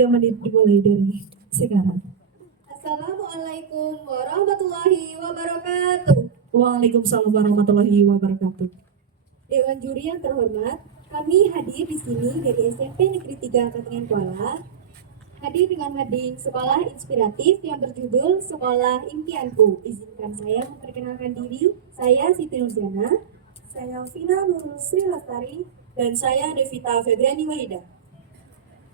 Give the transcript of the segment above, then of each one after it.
3 menit dimulai dari sekarang. Assalamualaikum warahmatullahi wabarakatuh. Waalaikumsalam warahmatullahi wabarakatuh. Dewan juri yang terhormat, kami hadir di sini dari SMP Negeri 3 Katingan Kuala. Hadir dengan mading sekolah inspiratif yang berjudul Sekolah Impianku. Izinkan saya memperkenalkan diri. Saya Siti Nurjana. Saya Vina Nurul Sri Lestari. Dan saya Devita Febriani Wahida.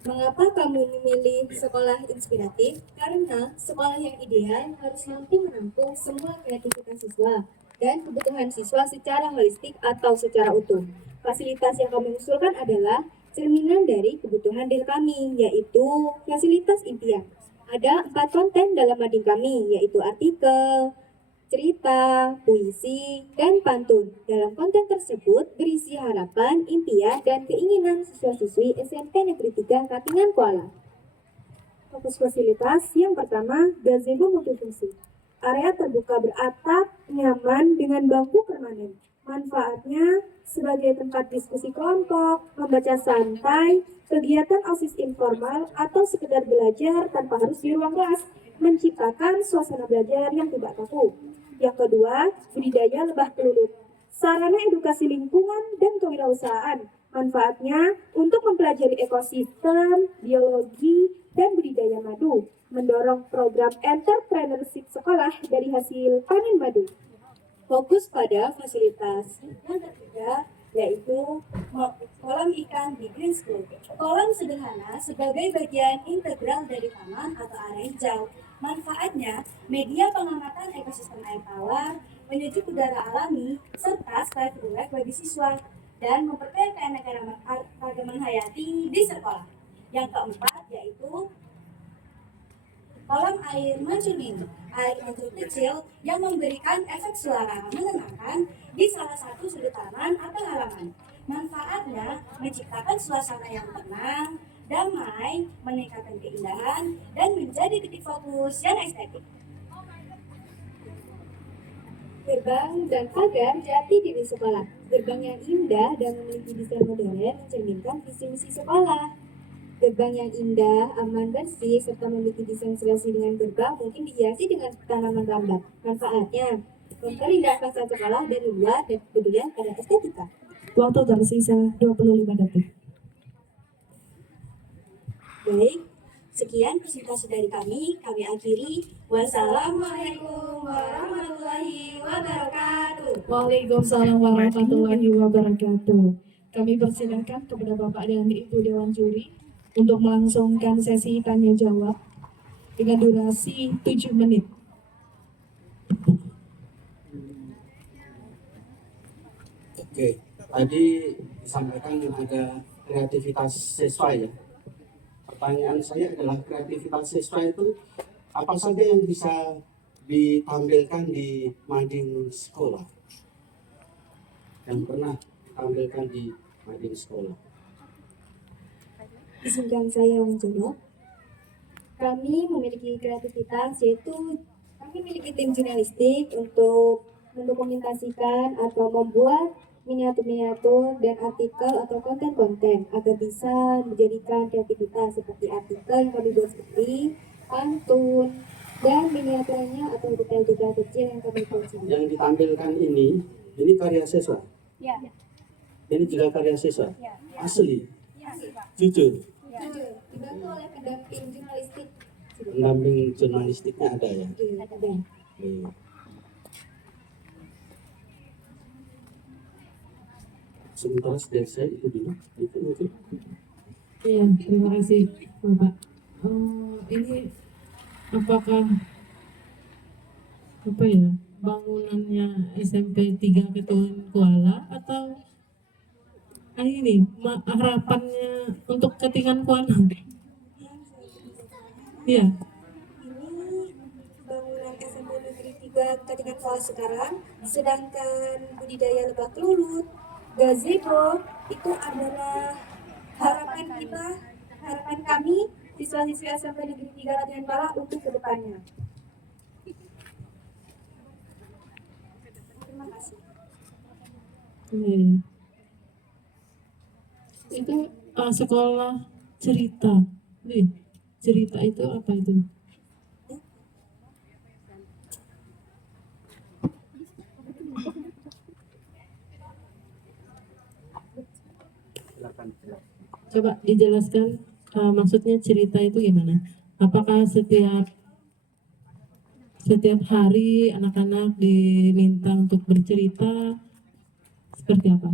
Mengapa kamu memilih sekolah inspiratif? Karena sekolah yang ideal harus mampu menampung semua kreativitas siswa dan kebutuhan siswa secara holistik atau secara utuh. Fasilitas yang kami usulkan adalah cerminan dari kebutuhan diri kami, yaitu fasilitas impian. Ada 4 konten dalam mading kami, yaitu artikel, cerita, puisi, dan pantun. Dalam konten tersebut berisi harapan, impian, dan keinginan siswa-siswi SMP Negeri 3 Katingan Kuala. Fokus fasilitas yang pertama, gazebo multifungsi. Area terbuka beratap, nyaman dengan bangku permanen. Manfaatnya sebagai tempat diskusi kelompok, membaca santai, kegiatan OSIS informal, atau sekedar belajar tanpa harus di ruang kelas, menciptakan suasana belajar yang tidak kaku. Yang kedua, budidaya lebah kelulut. Sarana edukasi lingkungan dan kewirausahaan. Manfaatnya untuk mempelajari ekosistem, biologi, dan budidaya madu. Mendorong program entrepreneurship sekolah dari hasil panen madu. Fokus pada fasilitas. Yang ketiga, yaitu kolam ikan di Green School. Kolam sederhana sebagai bagian integral dari taman atau area hijau. Manfaatnya, media pengamatan ekosistem air tawar, menyejuk udara alami, serta skype relax bagi siswa, dan memperkaya keanekaragaman hayati di sekolah. Yang keempat, yaitu kolam air mancur mini, air mancur kecil yang memberikan efek suara menenangkan di salah satu sudut taman atau halaman. Manfaatnya menciptakan suasana yang tenang, damai, meningkatkan keindahan, dan menjadi titik fokus yang estetik. Gerbang dan pagar jati diri sekolah. Gerbang yang indah dan memiliki desain modern mencerminkan visi misi sekolah. Gerbang yang indah, aman, bersih, serta memiliki desain serasi dengan gerbang mungkin dihiasi dengan tanaman rambat. Manfaatnya, memperindah fasad sekolah dari luar dan kepedulian pada estetika. Waktu tersisa 25 detik. Baik, sekian presentasi dari kami akhiri. Wassalamualaikum warahmatullahi wabarakatuh. Waalaikumsalam warahmatullahi wabarakatuh. Kami persilakan kepada Bapak dan Ibu Dewan Juri untuk melangsungkan sesi tanya jawab dengan durasi 7 menit. Oke, tadi disampaikan ada kreativitas siswa ya. Pertanyaan saya adalah kreativitas siswa itu apa saja yang bisa ditampilkan di mading sekolah? Yang pernah ditampilkan di mading sekolah. Izinkan saya menjawab. Kami memiliki kreativitas, yaitu kami memiliki tim jurnalistik untuk mendokumentasikan atau membuat miniatur-miniatur dan artikel atau konten-konten agar bisa menjadikan kreativitas seperti artikel yang kami buat seperti pantun dan miniaturnya atau detail-detail kecil yang kami buat sendiri. Yang ditampilkan ini karya siswa. Ya. Ini juga karya siswa. Ya. Asli. Ya. Jujur. Jujur. Dibantu oleh pendamping jurnalistik. Pendamping jurnalistiknya ada ya. Ada. Oke. Sementara dari saya itu dulu. Itu. Iya, terima kasih Bapak. Ini apakah bangunannya SMP 3 Katingan Kuala atau ini harapannya untuk Katingan Kuala? Iya. Ini bangunan SMP Negeri 3 Katingan Kuala sekarang, sedangkan budidaya lebah kelulut, gazebo itu adalah harapan kami siswa-siswi SMP Negeri 3 Katingan Kuala untuk kedepannya. Terima kasih. Iya. Itu sekolah cerita. Nih, Cerita itu apa itu? Silakan. Coba dijelaskan, maksudnya cerita itu gimana? Apakah setiap hari anak-anak diminta untuk bercerita seperti apa?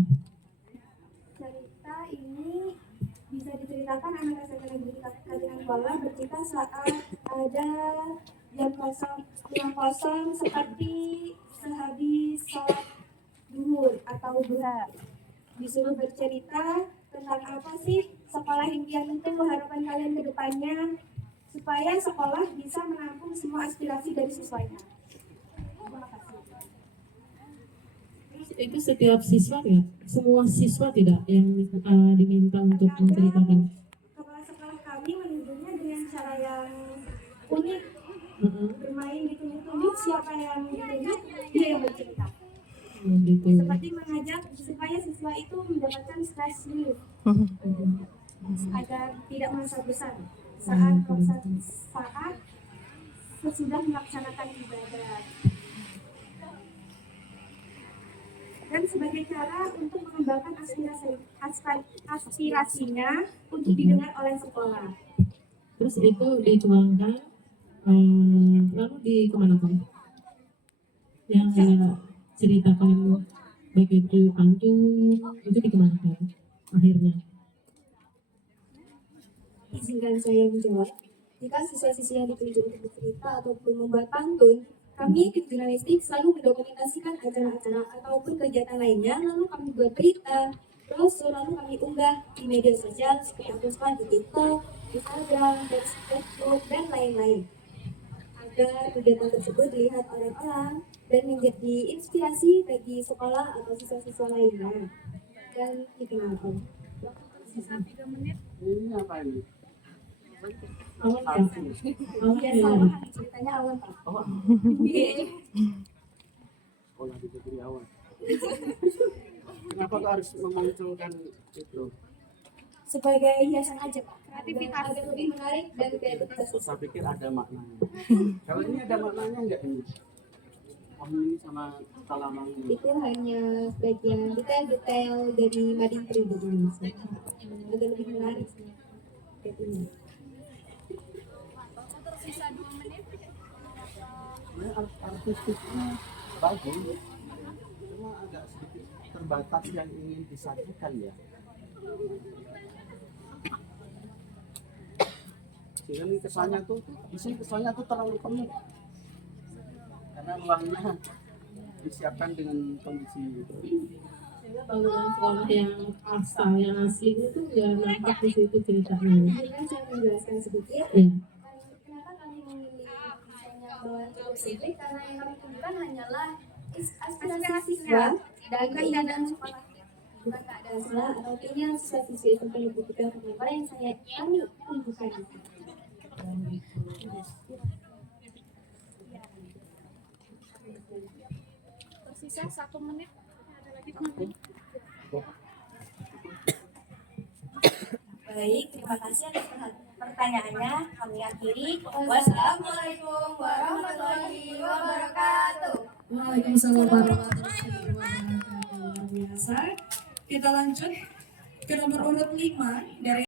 Cerita ini bisa diceritakan anak SMP Negeri Katingan Kuala bercerita saat ada jam kosong seperti sehabis sholat duhur atau duha. Disuruh bercerita tentang apa sih sekolah impian itu, harapan kalian ke depannya, supaya sekolah bisa menampung semua aspirasi dari siswanya. Terima kasih. Itu setiap siswa ya? Semua siswa tidak yang diminta untuk menceritakan? Kepala sekolah kami menunjuknya dengan cara yang unik, bermain ditunjuk-tunjuk, siapa yang ditunjuk dia yang bercerita. Gitu. Seperti mengajak supaya siswa itu mendapatkan stress relief agar tidak merasa besar saat sesudah melaksanakan ibadah. Dan sebagai cara untuk mengembangkan aspirasinya untuk didengar oleh sekolah. Terus itu dituangkan, lalu di kemana kan? Yang ceritakan baik itu pantun itu dikemanakan akhirnya? Izinkan saya menjawab. Jika siswa-siswa yang ditunjuk untuk bercerita ataupun membuat pantun, kami tim jurnalistik selalu mendokumentasikan acara-acara ataupun kegiatan lainnya, lalu kami buat berita, terus lalu kami unggah di media sosial seperti akun sekolah di TikTok, Instagram, dan Facebook, dan lain-lain. Agar kegiatan tersebut dilihat orang-orang dan menjadi inspirasi bagi sekolah atau siswa-siswa lainnya. Dan dikenalkan. Ini apa ini? Awan ya? Awan Ya, ya? sama ceritanya awal Pak. Awal. Iya. Sekolah di negeri awal. Kenapa kok harus memunculkan itu? Sebagai hiasan aja Pak, kreativitas agar lebih menarik dan kreativitas. Saya pikir ada maknanya. Kalau ini ada maknanya enggak ini? Oh, ini sama halaman ini. Itu hanya bagian detail-detail dari mading pribadi agar lebih menarik kreatifnya. Sebenarnya artistiknya bagus, cuma agak sedikit terbatas yang ingin disajikan ya. Sehingga ini kesannya tuh, di sini kesannya tuh terlalu penuh. Karena ruangnya disiapkan dengan kondisi itu. Sehingga bangunan sekolah yang asal, yang asli itu ya nampak di situ ceritanya. Kemudian saya menjelaskan sedikit. Ya. Kenapa kami memilih misalnya bahwa cukup simplik, karena yang kami tunjukkan hanyalah aspirasi siswa dan keinginan sekolah, bukan keadaan sekolah atau keinginan siswa-siswi SMP Negeri 3 Katingan yang kami tunjukkan. Tersisa 1 menit. Baik, terima kasih atas pertanyaannya. Kami akhiri. Wassalamualaikum warahmatullahi wabarakatuh. Waalaikumsalam warahmatullahi wabarakatuh. Luar biasa. Kita lanjut ke nomor urut 5 dari